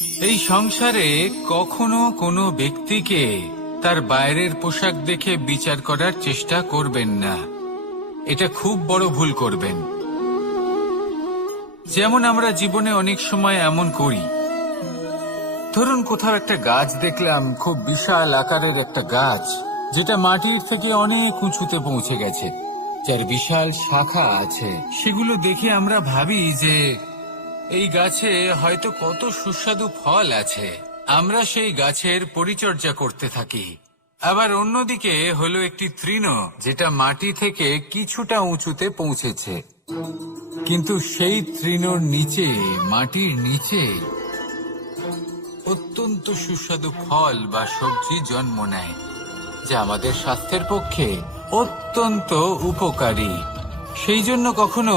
এই সংসারে কখনো কোনো ব্যক্তিকে তার বাইরের পোশাক দেখে বিচার করার চেষ্টা করবেন না। এটা খুব বড় ভুল করবেন। যেমন আমরা জীবনে অনেক সময় এমন করি। ধরুন কোথাও একটা গাছ দেখলাম, খুব বিশাল আকারের একটা গাছ, যেটা মাটির থেকে অনেক উঁচুতে পৌঁছে গেছে, যার বিশাল শাখা আছে। সেগুলো দেখে আমরা ভাবি যে এই গাছে হয়তো কত সুস্বাদু ফল আছে। আমরা সেই গাছের পরিচর্যা করতে থাকি। আবার অন্যদিকে হলো একটি তৃণ, যেটা মাটি থেকে কিছুটা উঁচুতে পৌঁছেছে। কিন্তু সেই তৃণর নিচে, মাটির নিচে অত্যন্ত সুস্বাদু ফল বা সবজি জন্ম নেয়, যা আমাদের স্বাস্থ্যের পক্ষে অত্যন্ত উপকারী। সেই জন্য কখনো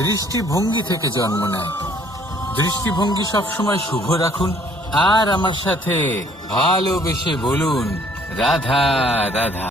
দৃষ্টিভঙ্গি থেকে জন্ম নেয় দৃষ্টিভঙ্গি সবসময় শুভ রাখুন। আর আমার সাথে ভালোবেসে বলুন, রাধা রাধা।